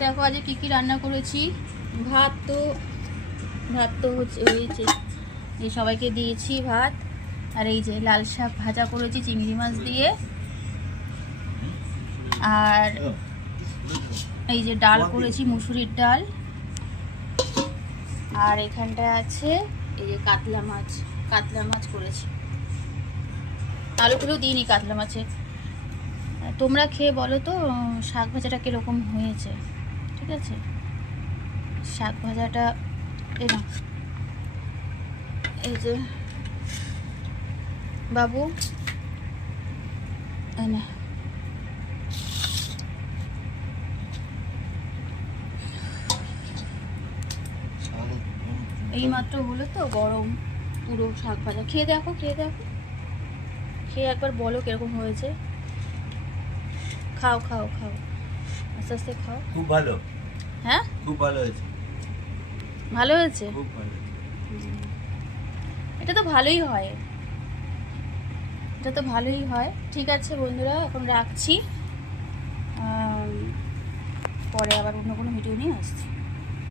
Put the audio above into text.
দেখো আজ কি কি রান্না করেছি। ভাত তো হয়েছে, এই সবাইকে দিয়েছি ভাত। আর এই যে লাল শাক ভাজা করেছি চিংড়ি মাছ দিয়ে। আর এই যে ডাল করেছি মুসুরির ডাল। আর এখানটায় আছে এই যে কাতলা মাছ করেছি। আলুগুলো দিইনি কাতলা মাছে। তোমরা খেয়ে বলো তো শাক ভাজাটা কীরকম হয়েছে। ঠিক আছে, শাক ভাজাটা এই যে বাবু না এই মাত্র হলো তো গরম পুরো শাক ভাজা। খেয়ে দেখো খেয়ে একবার বলো কিরকম হয়েছে। খাও আস্তে আস্তে খাও। খুব ভালো। হ্যাঁ, খুব ভালো হয়েছে। ভালো হয়েছে। খুব ভালো। এটা তো ভালোই হয়। ঠিক আছে বন্ধুরা, এখন রাখছি। পরে আবার অন্য কোনো ভিডিও নিয়ে আসছি।